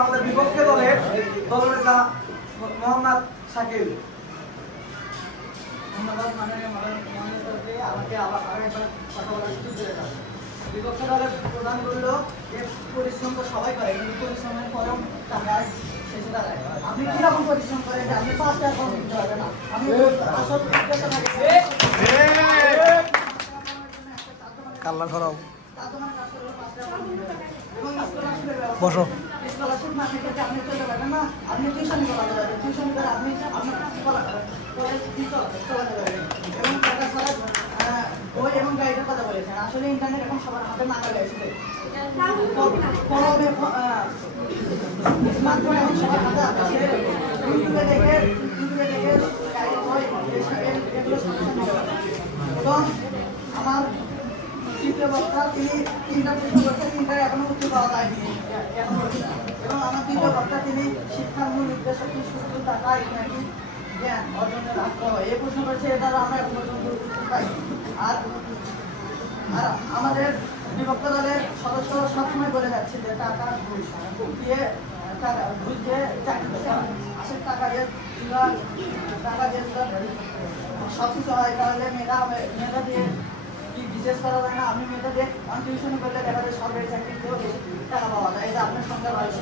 আমাদের বিপক্ষে দলের দলনেতা মোহাম্মদ শাকিল। ধন্যবাদ মাননীয় মহানেতাকে আমাকে আরেকবার কথা বলার সুযোগ দিয়ে দেন। বিপক্ষ দলের প্রধান বলল যে পরিশ্রম তো সবাই করে, কিন্তু পরিশ্রমের পরেও টাকায় শেষে দাঁড়ায়। আপনি কিরকম পরিশ্রম করেন যে আপনি 5 টাকা কম দিতে পারবেন না? আমি আসল কাল্লা ধরাও বসো। স্কলারশিপ না থেকে আপনি চলতে পারবেন না, আপনি টিউশন করাতে পারবেন, টিউশন করে আপনি আপনার চলাতে পারবেন। এবং টাকা ছাড়া বই এবং গাইডের কথা বলেছেন। আসলে ইন্টারনেট এখন সবার হাতে নাগালে এসেছে, স্মার্টফোন এখন সবার হাতে আছে। ইউটিউবে দেখে গাইড বই এগুলো এবং আমার তৃতীয় বক্তা তিনি ইন্টারভিউ করছেন, ইন্টার এখনো উচ্চ পাওয়া যায়নি এবং আমার তৃতীয় বক্তা তিনি শিক্ষার মূল উদ্দেশ্য কি সুস্থ টাকা ইত্যাদি জ্ঞান অর্জনের আগ্রহ এই প্রশ্ন করেছে। এর দ্বারা আমরা এখন পর্যন্ত উত্তর পাই। আর আমাদের বিপক্ষ দলের সদস্য সবসময় বলে যাচ্ছে যে টাকা ঘুষ দিয়ে ঘুষ দিয়ে চাকরি করতে হয়, আসলে টাকা দিয়ে সব কিছু হয়। তাহলে মেয়েরা দিয়ে বিশেষ করা যায় না। আপনি মেয়েটা দিয়ে টিউশন করলে দেখা যায় সরকারি চাকরিতেও বেশি টাকা পাওয়া যায়। এটা আপনার সংখ্যা রয়েছে।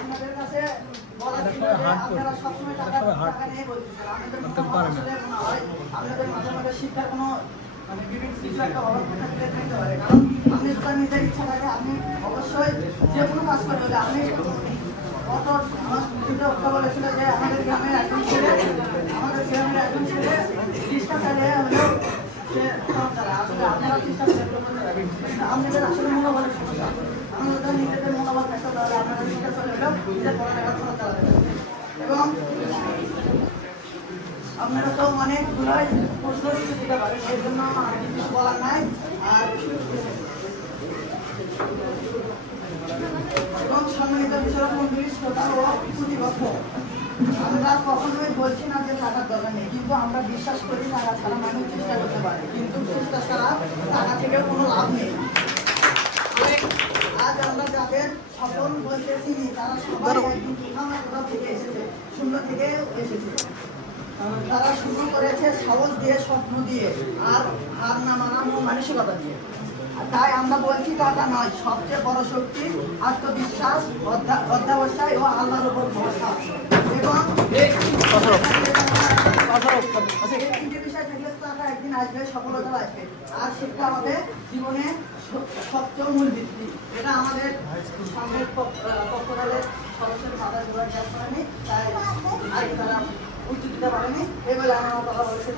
আপনাদের কাছে বলা ছিল যে আপনারা সবসময় টাকা নিয়ে বলতেছেন, আপনাদের মাঝে মাঝে শিক্ষার কোনো বিভিন্ন কিছু একটা অভাব থাকতে পারে। কারণ আপনি যদি নিজের ইচ্ছা থাকে আপনি অবশ্যই যে কোনো কাজ করে হলে আপনি আমার বলেছিল যে আমাদের গ্রামের একজন ছেলে চেষ্টা চাইলে হলেও সে আসলে আপনারা চেষ্টা আমাদের আসলে মনোবলের সমস্যা। আমাদের নিজেদের মনোবল থাকতে পারলে আপনারা চেষ্টা চলে হলেও নিজের পড়ালেখা চালাতে পারবেন। এবং আপনারা তো অনেকগুলোই প্রশ্ন দিতে পারেন, এর জন্য আর কিছু বলার নাই। আর এবং সম্মানিত বিচারক মন্ডলীর শ্রোতা ও প্রতিপক্ষ, আমরা কখনোই বলছি না যে টাকার দরকার নেই, কিন্তু আমরা বিশ্বাস করি টাকা ছাড়া মানুষ চেষ্টা করতে পারে, কিন্তু চেষ্টা ছাড়া টাকা থেকে কোনো লাভ নেই। আজ আমরা যাদের সফল বলতে চিনি তারা সবাই একদিন কোথাও না কোথাও থেকে এসেছে, শূন্য থেকে এসেছে। তারা শুরু করেছে সাহস দিয়ে, স্বপ্ন দিয়ে, আর হার না মানানো মানসিকতা দিয়ে। তাই আমরা বলছি টাকা নয়, সবচেয়ে বড় শক্তি আত্মবিশ্বাস, অধ্যাবসায় ও আল্লাহর উপর ভরসা। এবং তিনটি বিষয় থাকলে টাকা একদিন আসবে, সফলতা আসবে, আর শিক্ষা হবে জীবনে সবচেয়ে মূল ভিত্তি। এটা আমাদের সংঘের পক্ষদলের সদস্যের সাদা জোড়া দেওয়া করেনি, তাই আগে তারা উত্তর দিতে পারেনি। এই বলে আমার কথা বলেছে।